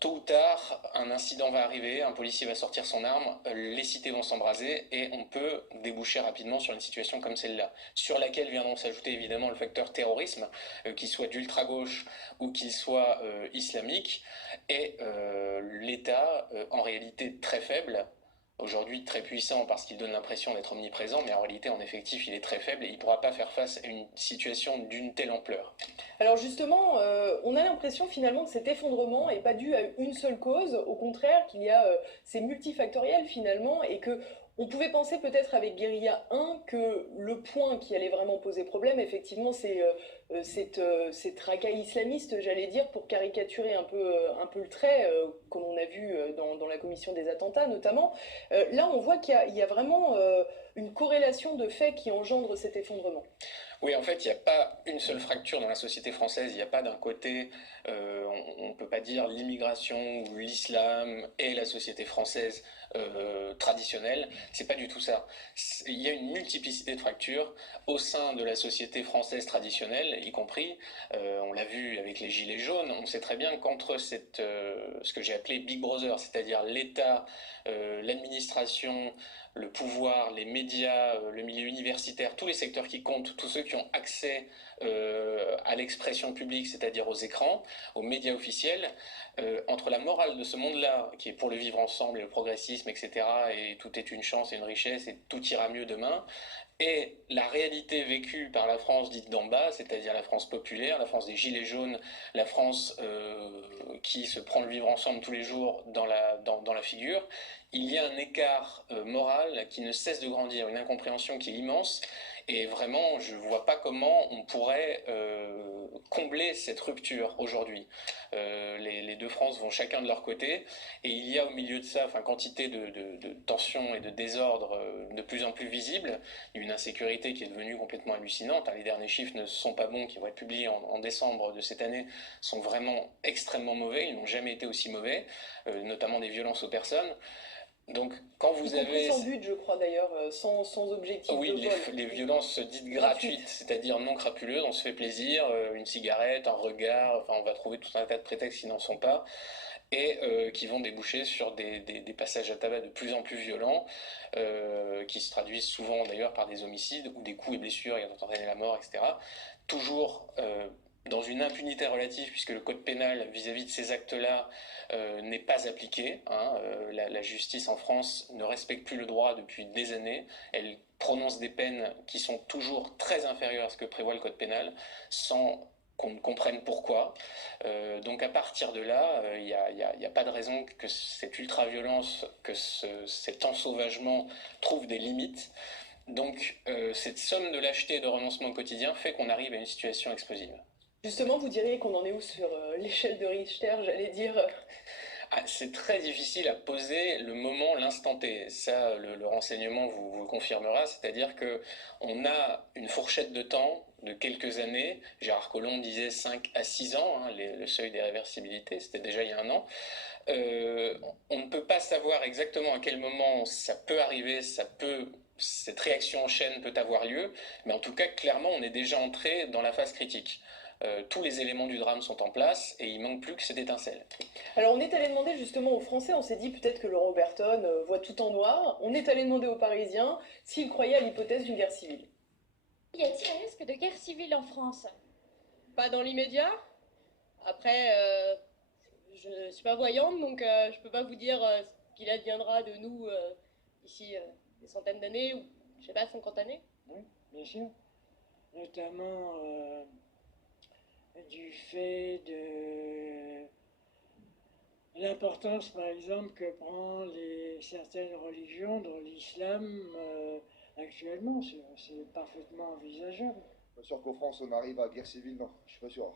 Tôt ou tard, un incident va arriver, un policier va sortir son arme, les cités vont s'embraser et on peut déboucher rapidement sur une situation comme celle-là, sur laquelle viendront s'ajouter évidemment le facteur terrorisme, qu'il soit d'ultra-gauche ou qu'il soit islamique, et l'État, en réalité très faible, aujourd'hui très puissant parce qu'il donne l'impression d'être omniprésent, mais en réalité en effectif il est très faible et il ne pourra pas faire face à une situation d'une telle ampleur. Alors justement, on a l'impression finalement que cet effondrement n'est pas dû à une seule cause, au contraire qu'il y a c'est multifactoriel finalement et que on pouvait penser peut-être avec Guérilla 1 que le point qui allait vraiment poser problème, effectivement, c'est cette racaille islamiste, j'allais dire, pour caricaturer un peu le trait, comme on a vu dans la commission des attentats notamment. Là, on voit qu'il y a vraiment une corrélation de faits qui engendre cet effondrement. Oui, en fait, il n'y a pas une seule fracture dans la société française. Il n'y a pas d'un côté, on ne peut pas dire l'immigration ou l'islam et la société française traditionnelle. C'est pas du tout ça. Il y a une multiplicité de fractures au sein de la société française traditionnelle, y compris, on l'a vu avec les Gilets jaunes, on sait très bien qu'entre ce que j'ai appelé Big Brother, c'est-à-dire l'État, l'administration, le pouvoir, les médias, le milieu universitaire, tous les secteurs qui comptent, tous ceux qui ont accès à l'expression publique, c'est-à-dire aux écrans, aux médias officiels, entre la morale de ce monde-là, qui est pour le vivre ensemble et le progressisme, etc., et tout est une chance et une richesse et tout ira mieux demain, et la réalité vécue par la France dite d'en bas, c'est-à-dire la France populaire, la France des gilets jaunes, la France qui se prend le vivre ensemble tous les jours dans la figure, il y a un écart moral qui ne cesse de grandir, une incompréhension qui est immense, et vraiment, je ne vois pas comment on pourrait combler cette rupture aujourd'hui. Les deux France vont chacun de leur côté, et il y a au milieu de ça quantité de tensions et de désordres de plus en plus visibles, une insécurité qui est devenue complètement hallucinante. Les derniers chiffres ne sont pas bons, qui vont être publiés en décembre de cette année, sont vraiment extrêmement mauvais, ils n'ont jamais été aussi mauvais, notamment des violences aux personnes. Donc, quand vous avez... sans but, je crois d'ailleurs, sans objectif oui, de vol. les violences dites gratuites, c'est-à-dire non crapuleuses, on se fait plaisir, une cigarette, un regard, on va trouver tout un tas de prétextes qui n'en sont pas, et qui vont déboucher sur des passages à tabac de plus en plus violents, qui se traduisent souvent d'ailleurs par des homicides, ou des coups et blessures ayant entraîné la mort, etc. Toujours... dans une impunité relative, puisque le code pénal vis-à-vis de ces actes-là n'est pas appliqué. La justice en France ne respecte plus le droit depuis des années. Elle prononce des peines qui sont toujours très inférieures à ce que prévoit le code pénal, sans qu'on ne comprenne pourquoi. Donc à partir de là, il n'y a pas de raison que cette ultra-violence, que cet ensauvagement trouve des limites. Donc cette somme de lâcheté et de renoncement quotidien fait qu'on arrive à une situation explosive. Justement, vous diriez qu'on en est où sur l'échelle de Richter, j'allais dire c'est très difficile à poser le moment, l'instant T. Ça, le renseignement vous le confirmera, c'est-à-dire qu'on a une fourchette de temps de quelques années. Gérard Collomb disait 5 à 6 ans, le seuil des réversibilités, c'était déjà il y a un an. On ne peut pas savoir exactement à quel moment ça peut arriver, cette réaction en chaîne peut avoir lieu, mais en tout cas, clairement, on est déjà entré dans la phase critique. Tous les éléments du drame sont en place et il manque plus que cette étincelle. Alors on est allé demander justement aux Français, on s'est dit peut-être que Laurent Berton voit tout en noir, on est allé demander aux Parisiens s'ils croyaient à l'hypothèse d'une guerre civile. Y a-t-il un risque de guerre civile en France? Pas dans l'immédiat. Après, je ne suis pas voyante, donc je ne peux pas vous dire ce qu'il adviendra de nous d'ici des centaines d'années, ou je sais pas, 50 années. Oui, bien sûr. Notamment du fait de l'importance, par exemple, que prend certaines religions, dont l'islam, actuellement. C'est parfaitement envisageable. Pas sûr qu'en France on arrive à guerre civile, non, je suis pas sûr.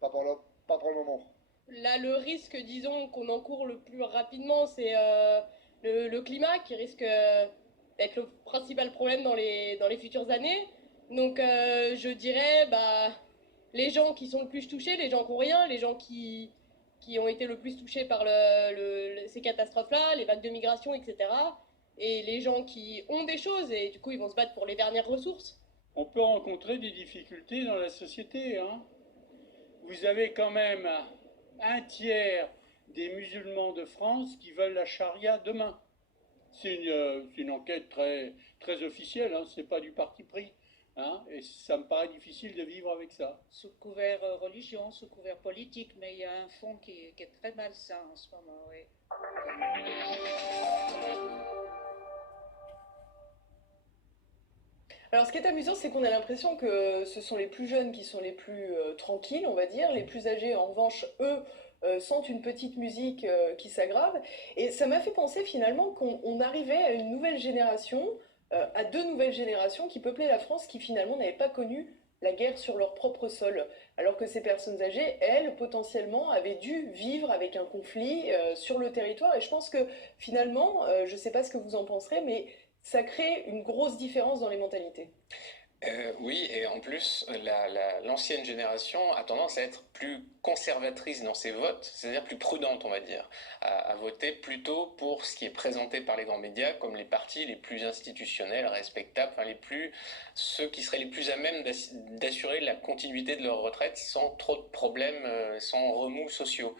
Pas pour le moment. Là, le risque, disons, qu'on encourt le plus rapidement, c'est le climat, qui risque d'être le principal problème dans les futures années. Donc, je dirais, les gens qui sont le plus touchés, les gens qui n'ont rien, les gens qui ont été le plus touchés par ces catastrophes-là, les vagues de migration, etc. Et les gens qui ont des choses, et du coup, ils vont se battre pour les dernières ressources. On peut rencontrer des difficultés dans la société. Vous avez quand même un tiers des musulmans de France qui veulent la charia demain. C'est une enquête très, très officielle, c'est pas du parti pris. Et ça me paraît difficile de vivre avec ça. Sous couvert religion, sous couvert politique, mais il y a un fond qui est très malsain en ce moment, oui. Alors ce qui est amusant, c'est qu'on a l'impression que ce sont les plus jeunes qui sont les plus tranquilles, on va dire. Les plus âgés, en revanche, eux, sentent une petite musique qui s'aggrave. Et ça m'a fait penser finalement qu'on arrivait à une nouvelle génération, à deux nouvelles générations qui peuplaient la France, qui finalement n'avaient pas connu la guerre sur leur propre sol. Alors que ces personnes âgées, elles, potentiellement, avaient dû vivre avec un conflit sur le territoire. Et je pense que finalement, je ne sais pas ce que vous en penserez, mais ça crée une grosse différence dans les mentalités. Oui, et en plus, l'ancienne génération a tendance à être plus conservatrice dans ses votes, c'est-à-dire plus prudente, on va dire, à voter plutôt pour ce qui est présenté par les grands médias comme les partis les plus institutionnels, respectables, ceux qui seraient les plus à même d'assurer la continuité de leur retraite sans trop de problèmes, sans remous sociaux.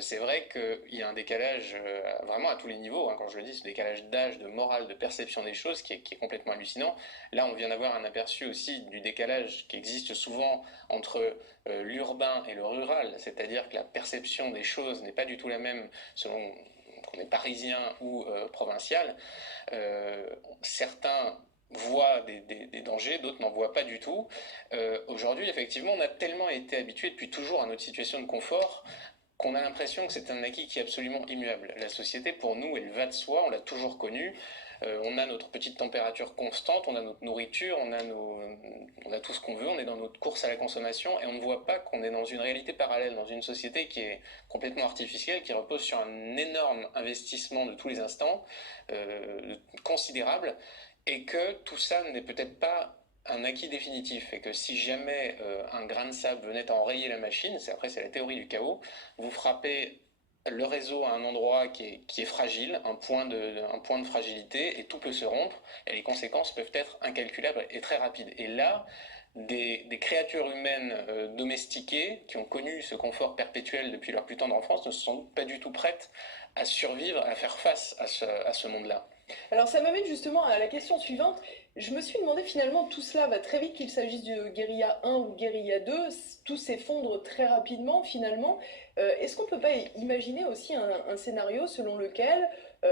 C'est vrai qu'il y a un décalage vraiment à tous les niveaux, quand je le dis, ce décalage d'âge, de morale, de perception des choses qui est complètement hallucinant. Là, on vient d'avoir un aperçu aussi du décalage qui existe souvent entre l'urbain et le rural, c'est-à-dire que la perception des choses n'est pas du tout la même selon qu'on est parisien ou provincial. Certains voient des dangers, d'autres n'en voient pas du tout. Aujourd'hui, effectivement, on a tellement été habitué depuis toujours à notre situation de confort qu'on a l'impression que c'est un acquis qui est absolument immuable. La société, pour nous, elle va de soi, on l'a toujours connue. On a notre petite température constante, on a notre nourriture, on a tout ce qu'on veut, on est dans notre course à la consommation et on ne voit pas qu'on est dans une réalité parallèle, dans une société qui est complètement artificielle, qui repose sur un énorme investissement de tous les instants, considérable, et que tout ça n'est peut-être pas un acquis définitif, et que si jamais un grain de sable venait à enrayer la machine, c'est la théorie du chaos, vous frappez le réseau à un endroit qui est fragile, un point de fragilité, et tout peut se rompre, et les conséquences peuvent être incalculables et très rapides. Et là, des créatures humaines domestiquées, qui ont connu ce confort perpétuel depuis leur plus tendre enfance, ne sont pas du tout prêtes à survivre, à faire face à ce monde-là. Alors ça m'amène justement à la question suivante. Je me suis demandé finalement, tout cela va très vite, qu'il s'agisse de guérilla 1 ou guérilla 2, tout s'effondre très rapidement finalement. Est-ce qu'on ne peut pas imaginer aussi un scénario selon lequel,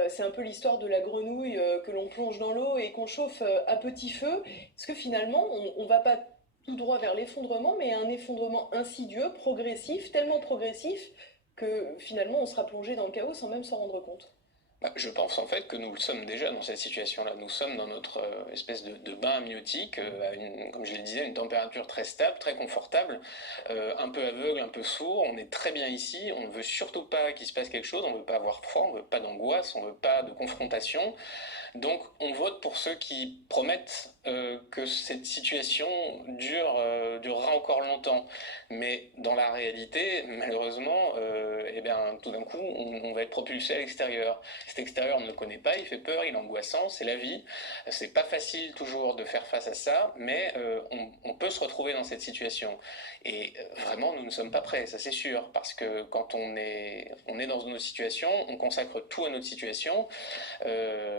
c'est un peu l'histoire de la grenouille que l'on plonge dans l'eau et qu'on chauffe à petit feu, est-ce que finalement on ne va pas tout droit vers l'effondrement, mais un effondrement insidieux, progressif, tellement progressif que finalement on sera plongé dans le chaos sans même s'en rendre compte? Je pense en fait que nous le sommes déjà dans cette situation-là. Nous sommes dans notre espèce de bain amniotique, comme je le disais, une température très stable, très confortable, un peu aveugle, un peu sourd. On est très bien ici, on ne veut surtout pas qu'il se passe quelque chose, on ne veut pas avoir froid, on ne veut pas d'angoisse, on ne veut pas de confrontation. Donc on vote pour ceux qui promettent que cette situation durera encore longtemps. Mais dans la réalité, malheureusement, tout d'un coup, on va être propulsé à l'extérieur. Cet extérieur, on ne le connaît pas, il fait peur, il est angoissant, c'est la vie. C'est pas facile toujours de faire face à ça, mais on peut se retrouver dans cette situation. Et vraiment, nous ne sommes pas prêts, ça c'est sûr, parce que quand on est dans une autre situation, on consacre tout à notre situation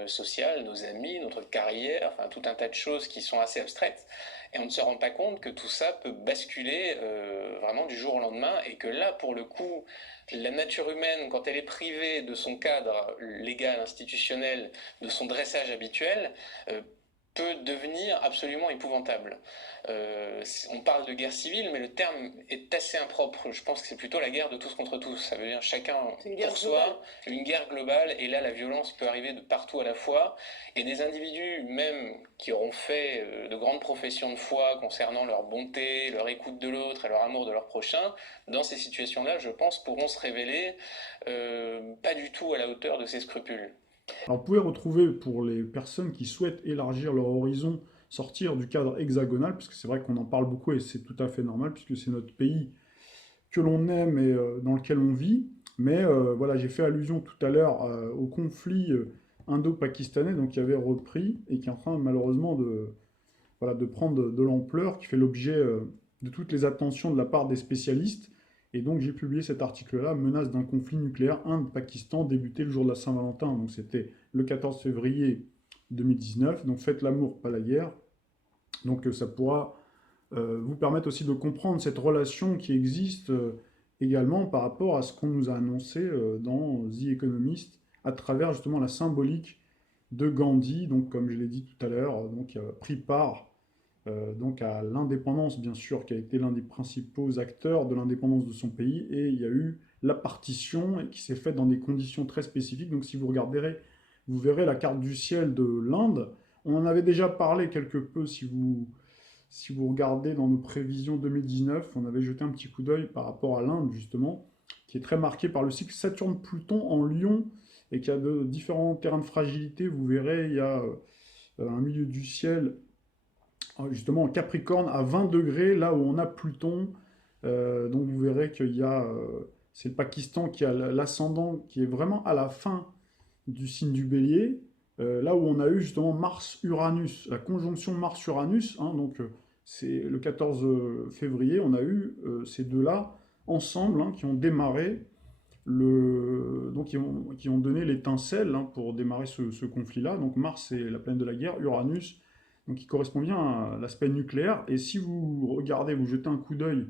sociale, nos amis, notre carrière, enfin tout un tas de choses qui sont assez abstraites, et on ne se rend pas compte que tout ça peut basculer vraiment du jour au lendemain, et que là, pour le coup, la nature humaine, quand elle est privée de son cadre légal, institutionnel, de son dressage habituel, peut devenir absolument épouvantable. On parle de guerre civile, mais le terme est assez impropre. Je pense que c'est plutôt la guerre de tous contre tous. Ça veut dire chacun pour soi, une guerre globale, et là la violence peut arriver de partout à la fois, et des individus même qui auront fait de grandes professions de foi concernant leur bonté, leur écoute de l'autre et leur amour de leur prochain, dans ces situations-là, je pense, pourront se révéler pas du tout à la hauteur de ces scrupules. Alors, vous pouvez retrouver, pour les personnes qui souhaitent élargir leur horizon, sortir du cadre hexagonal, puisque c'est vrai qu'on en parle beaucoup et c'est tout à fait normal, puisque c'est notre pays que l'on aime et dans lequel on vit. Mais voilà, j'ai fait allusion tout à l'heure au conflit indo-pakistanais, donc qui avait repris et qui est en train malheureusement de prendre de l'ampleur, qui fait l'objet de toutes les attentions de la part des spécialistes. Et donc j'ai publié cet article-là, menace d'un conflit nucléaire Inde-Pakistan, débuté le jour de la Saint-Valentin, donc c'était le 14 février 2019, donc faites l'amour, pas la guerre. Donc ça pourra vous permettre aussi de comprendre cette relation qui existe également par rapport à ce qu'on nous a annoncé dans The Economist, à travers justement la symbolique de Gandhi, donc comme je l'ai dit tout à l'heure, donc pris part donc à l'indépendance, bien sûr, qui a été l'un des principaux acteurs de l'indépendance de son pays, et il y a eu la partition qui s'est faite dans des conditions très spécifiques. Donc si vous regarderez, vous verrez la carte du ciel de l'Inde. On en avait déjà parlé quelque peu, si vous regardez dans nos prévisions 2019, on avait jeté un petit coup d'œil par rapport à l'Inde, justement, qui est très marquée par le cycle Saturne-Pluton en Lion, et qui a de différents terrains de fragilité. Vous verrez, il y a un milieu du ciel justement en Capricorne à 20 degrés, là où on a Pluton. Donc vous verrez qu'il y a, c'est le Pakistan qui a l'ascendant qui est vraiment à la fin du signe du Bélier, là où on a eu justement Mars-Uranus, la conjonction Mars-Uranus, hein, donc c'est le 14 février, on a eu ces deux-là ensemble, hein, qui ont démarré, donc qui ont donné l'étincelle, hein, pour démarrer ce conflit-là. Donc Mars, c'est la planète de la guerre, Uranus, donc qui correspond bien à l'aspect nucléaire. Et si vous regardez, vous jetez un coup d'œil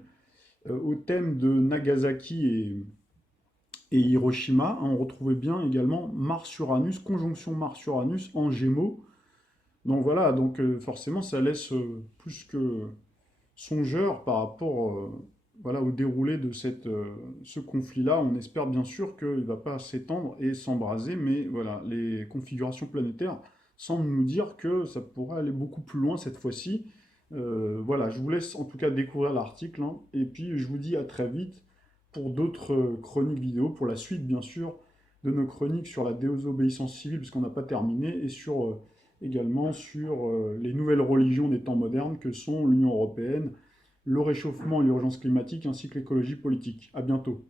au thème de Nagasaki et Hiroshima, hein, on retrouvait bien également Mars-Uranus, conjonction Mars-Uranus en Gémeaux, Donc voilà, donc forcément ça laisse plus que songeur par rapport voilà, au déroulé de ce conflit-là. On espère bien sûr qu'il ne va pas s'étendre et s'embraser, mais voilà, les configurations planétaires semblent nous dire que ça pourrait aller beaucoup plus loin cette fois-ci. Voilà, je vous laisse en tout cas découvrir l'article, hein, et puis je vous dis à très vite pour d'autres chroniques vidéo, pour la suite bien sûr de nos chroniques sur la désobéissance civile, puisqu'on n'a pas terminé, et également sur les nouvelles religions des temps modernes que sont l'Union européenne, le réchauffement et l'urgence climatique, ainsi que l'écologie politique. À bientôt.